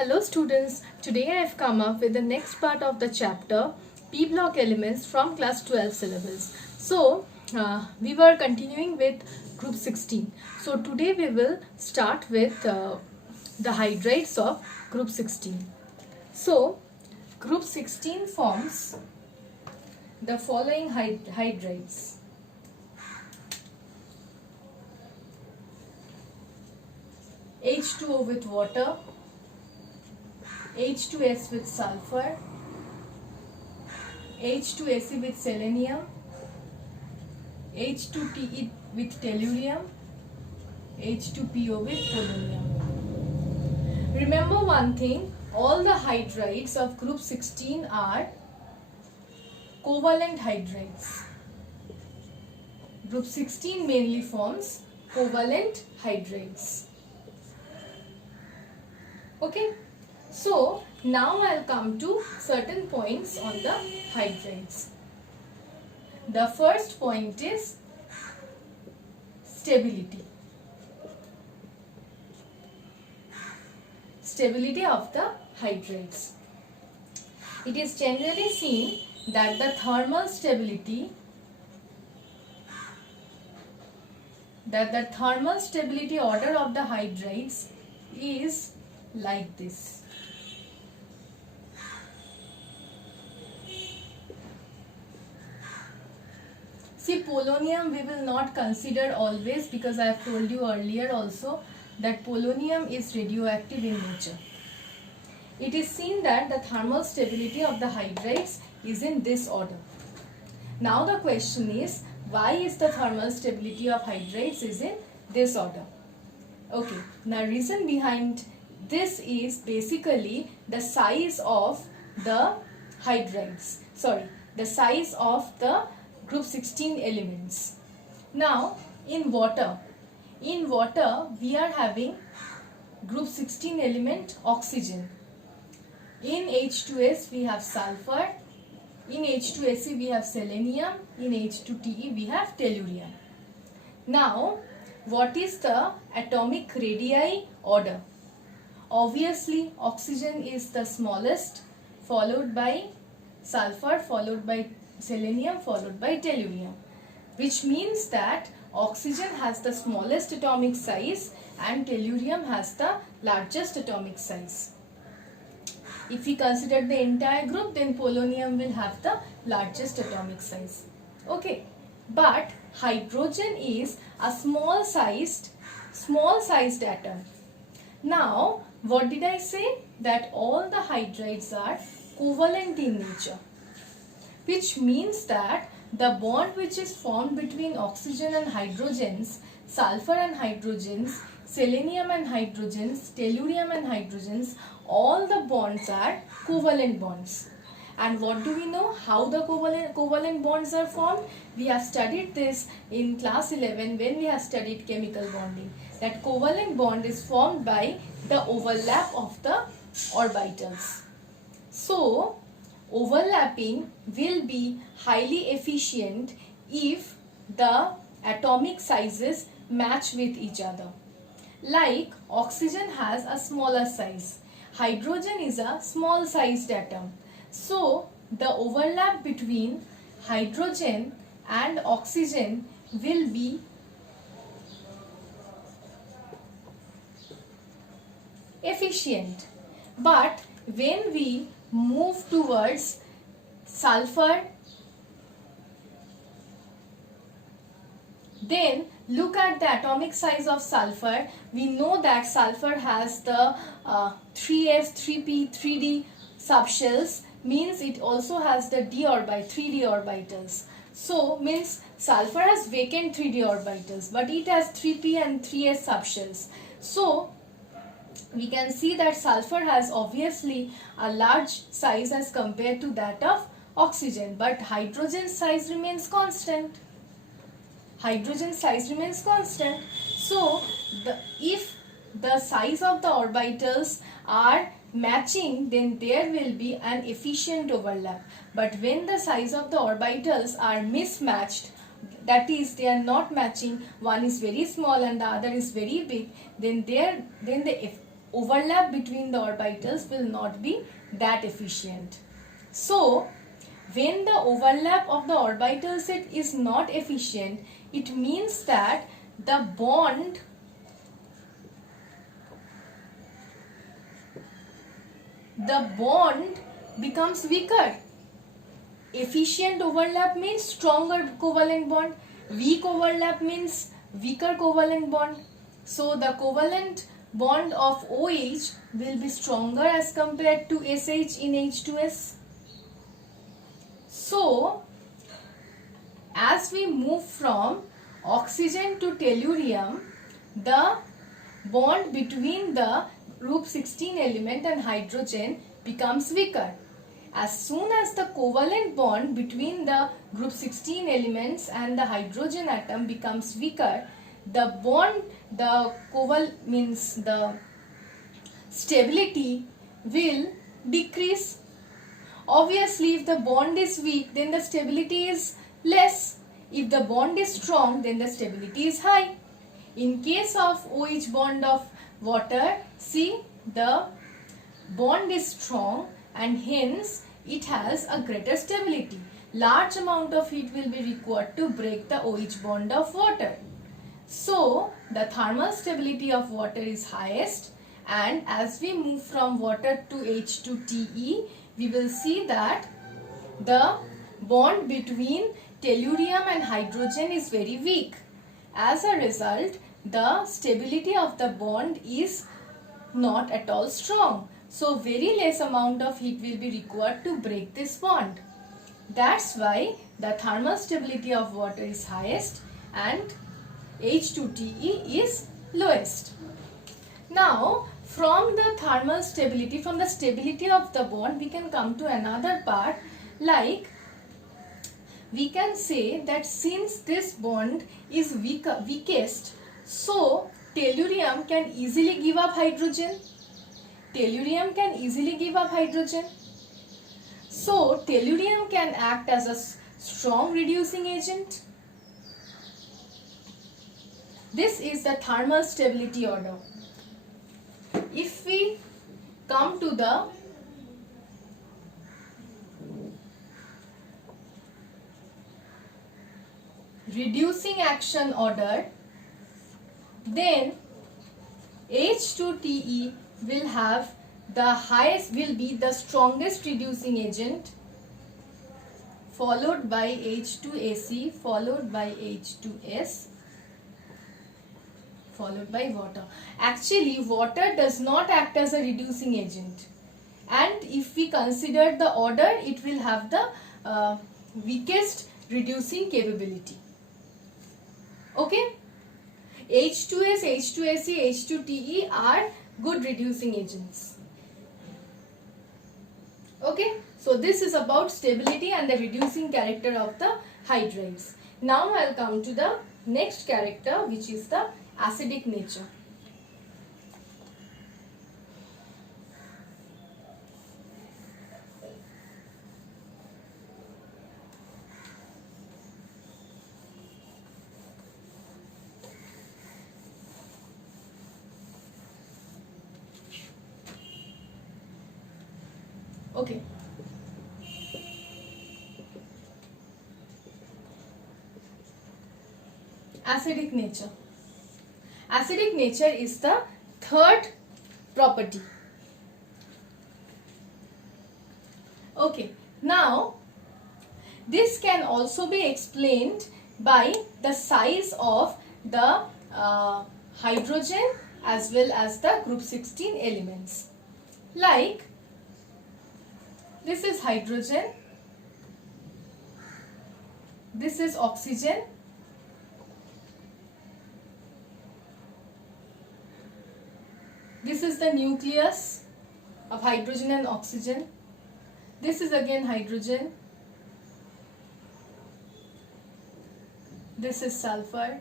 Hello students, today I have come up with the next part of the chapter P block elements from class 12 syllabus. So we were continuing with group 16. So today we will start with the hydrides of group 16. So group 16 forms the following hydrides. H2O with water, H2S with sulfur, H2Se with selenium, H2Te with tellurium, H2PO with polonium. Remember one thing, all the hydrides of group 16 are covalent hydrides. Group 16 mainly forms covalent hydrides. Okay. So now I'll come to certain points on the hydrides. The first point is stability. Stability of the hydrides. It is generally seen that the thermal stability order of the hydrides is like this. See, polonium we will not consider always because I have told you earlier also that polonium is radioactive in nature. It is seen that the thermal stability of the hydrides is in this order. Now the question is, why is the thermal stability of hydrides is in this order? Okay, now reason behind this is basically the size of the hydrides. The size of the group 16 elements. Now in water we are having group 16 element oxygen. In H2S we have sulfur, in H2Se we have selenium, in H2Te we have tellurium. Now what is the atomic radii order? Obviously oxygen is the smallest, followed by sulfur, followed by selenium, followed by tellurium, which means that oxygen has the smallest atomic size and tellurium has the largest atomic size. If we consider the entire group, then polonium will have the largest atomic size. Okay, but hydrogen is a small sized atom. Now what did I say? That all the hydrides are covalent in nature, which means that the bond which is formed between oxygen and hydrogens, sulfur and hydrogens, selenium and hydrogens, tellurium and hydrogens, all the bonds are covalent bonds. And what do we know? How the covalent bonds are formed? We have studied this in class 11 when we have studied chemical bonding. That covalent bond is formed by the overlap of the orbitals. So overlapping will be highly efficient if the atomic sizes match with each other. Like oxygen has a smaller size, hydrogen is a small sized atom. So the overlap between hydrogen and oxygen will be efficient. But when we move towards sulfur, then look at the atomic size of sulfur. We know that sulfur has the 3s, 3p, 3d subshells, means it also has the 3d orbitals. So means sulfur has vacant 3d orbitals, but it has 3p and 3s subshells. So we can see that sulfur has obviously a large size as compared to that of oxygen, but hydrogen size remains constant. So if the size of the orbitals are matching, then there will be an efficient overlap. But when the size of the orbitals are mismatched, that is they are not matching, one is very small and the other is very big, then the overlap between the orbitals will not be that efficient. So, when the overlap of the orbital set is not efficient, it means that the bond becomes weaker. Efficient overlap means stronger covalent bond. Weak overlap means weaker covalent bond. So the covalent bond of OH will be stronger as compared to SH in H2S. So as we move from oxygen to tellurium, the bond between the group 16 element and hydrogen becomes weaker. As soon as the covalent bond between the group 16 elements and the hydrogen atom becomes weaker, the stability will decrease. Obviously, if the bond is weak, then the stability is less. If the bond is strong, then the stability is high. In case of OH bond of water, see, the bond is strong and hence it has a greater stability. Large amount of heat will be required to break the OH bond of water. So the thermal stability of water is highest, and as we move from water to H2TE, we will see that the bond between tellurium and hydrogen is very weak. As a result, the stability of the bond is not at all strong. So very less amount of heat will be required to break this bond. That's why the thermal stability of water is highest and H2TE is lowest. Now from the thermal stability, from the stability of the bond, we can come to another part, like we can say that since this bond is weakest, so tellurium can easily give up hydrogen. Tellurium can easily give up hydrogen. So tellurium can act as a strong reducing agent. This is the thermal stability order. If we come to the reducing action order, then H2TE will have will be the strongest reducing agent, followed by H2AC, followed by H2S, followed by water. Actually, water does not act as a reducing agent, and if we consider the order, it will have the weakest reducing capability. Okay? H2S, H2AC, H2TE are good reducing agents. Okay, so this is about stability and the reducing character of the hydrides. Now I'll come to the next character, which is the acidic nature. Okay. Acidic nature. Acidic nature is the third property. Okay. Now, this can also be explained by the size of the hydrogen as well as the group 16 elements. Like, this is hydrogen, this is oxygen, this is the nucleus of hydrogen and oxygen, this is again hydrogen, this is sulfur,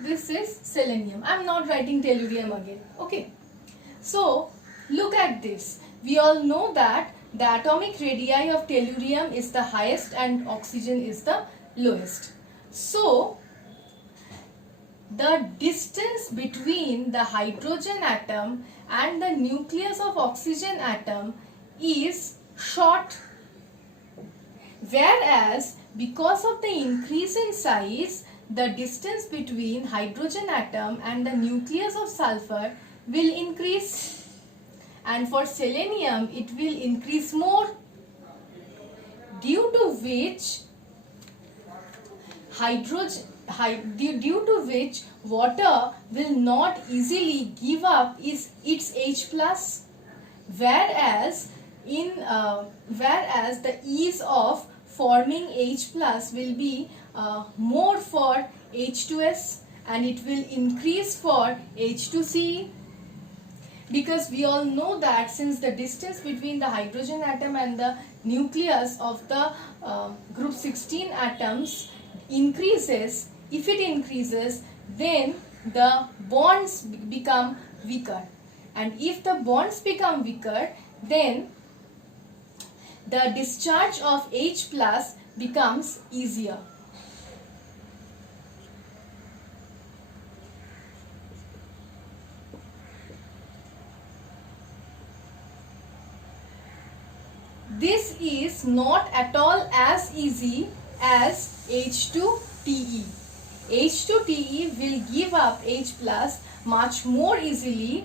this is selenium. I am not writing tellurium again. Okay. So, look at this. We all know that The atomic radii of tellurium is the highest and oxygen is the lowest. So, the distance between the hydrogen atom and the nucleus of oxygen atom is short, whereas because of the increase in size, the distance between hydrogen atom and the nucleus of sulfur will increase, and for selenium it will increase more, due to which water will not easily give up its H plus, whereas whereas the ease of forming H plus will be more for H2S, and it will increase for H2C, because we all know that since the distance between the hydrogen atom and the nucleus of the group 16 atoms increases, if it increases, then the bonds become weaker, and if the bonds become weaker, then the discharge of H plus becomes easier. This is not at all as easy as H2TE. H2TE will give up H plus much more easily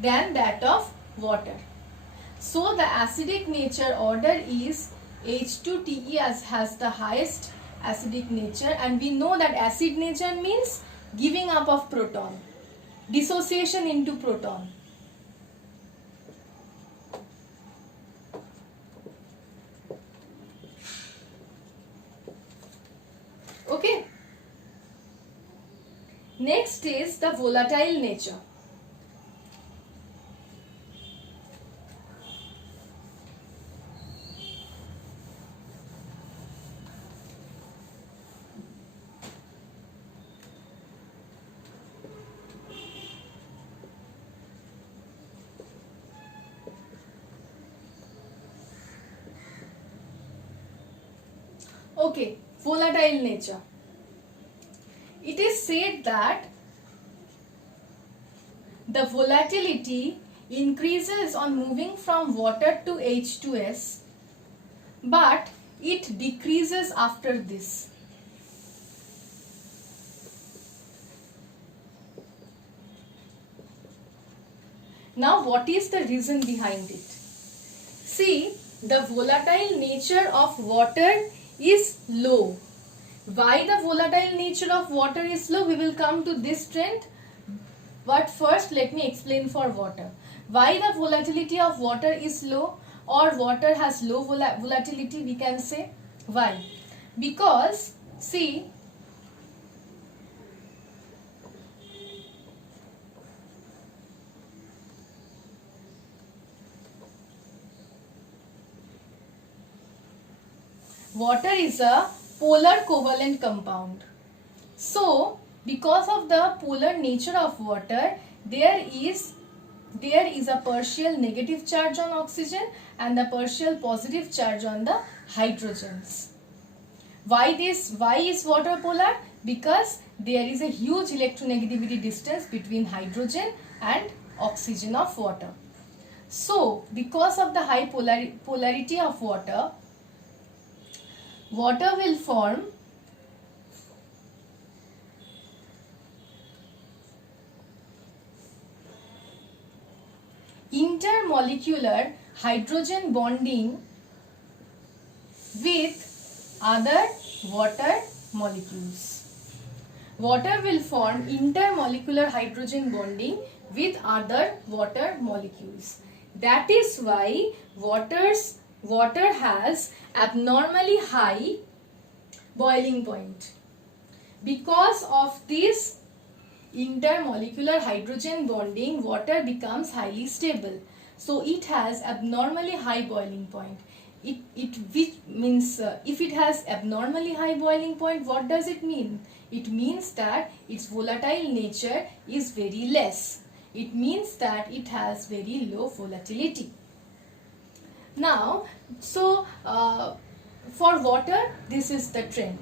than that of water. So the acidic nature order is H2TE has the highest acidic nature, and we know that acid nature means giving up of proton, dissociation into proton. Okay. Next is the volatile nature. Okay, volatile nature. It is said that the volatility increases on moving from water to H2S, but it decreases after this. Now, what is the reason behind it? See, the volatile nature of water is low. Why the volatile nature of water is low? We will come to this trend. But first, let me explain for water. Why the volatility of water is low, or water has low volatility, we can say. Why? Because, see, water is a polar covalent compound. So, because of the polar nature of water, there is a partial negative charge on oxygen and the partial positive charge on the hydrogens. Why is water polar? Because there is a huge electronegativity distance between hydrogen and oxygen of water. So, because of the high polarity of water, water will form intermolecular hydrogen bonding with other water molecules. Water will form intermolecular hydrogen bonding with other water molecules. That is why water has abnormally high boiling point. Because of this intermolecular hydrogen bonding, water becomes highly stable. So it has abnormally high boiling point. Which means if it has abnormally high boiling point, what does it mean? It means that its volatile nature is very less. It means that it has very low volatility. Now, so for water, this is the trend.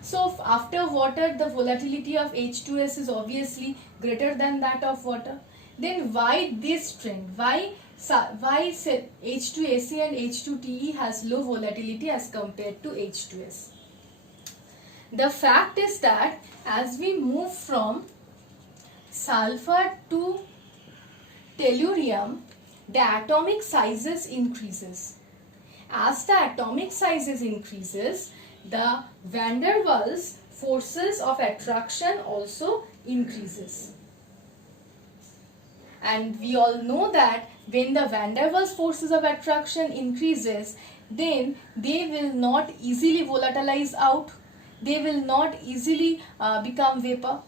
So after water, the volatility of H2S is obviously greater than that of water. Then why this trend? Why H2AC and H2TE has low volatility as compared to H2S? The fact is that as we move from sulfur to tellurium, the atomic sizes increases. As the atomic sizes increases, the van der Waals forces of attraction also increases. And we all know that when the van der Waals forces of attraction increases, then they will not easily volatilize out. They will not easily become vapor.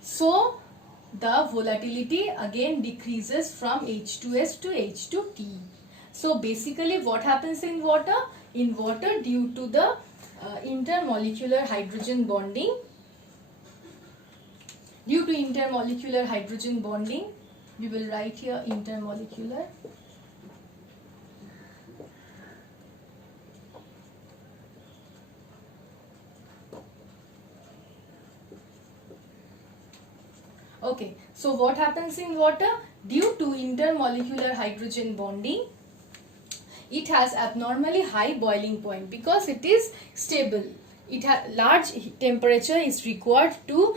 So the volatility again decreases from H2S to H2TE. So basically what happens in water? In water, due to the intermolecular hydrogen bonding, we will write here intermolecular. Okay, so what happens in water? Due to intermolecular hydrogen bonding, it has abnormally high boiling point because it is stable. It has large temperature is required to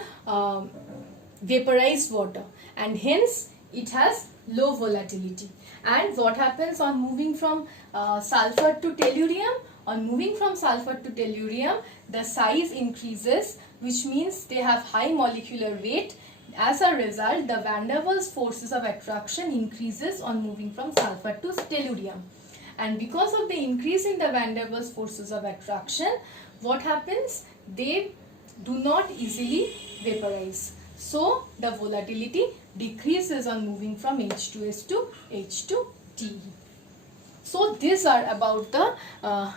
vaporize water, and hence it has low volatility. And what happens on moving from sulfur to tellurium? On moving from sulfur to tellurium, the size increases, which means they have high molecular weight. As a result, the van der Waals forces of attraction increases on moving from sulfur to tellurium. And because of the increase in the van der Waals forces of attraction, what happens? They do not easily vaporize. So the volatility decreases on moving from H2S to H2TE. So these are about the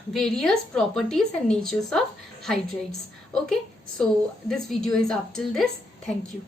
various properties and natures of hydrides. Okay, so this video is up till this. Thank you.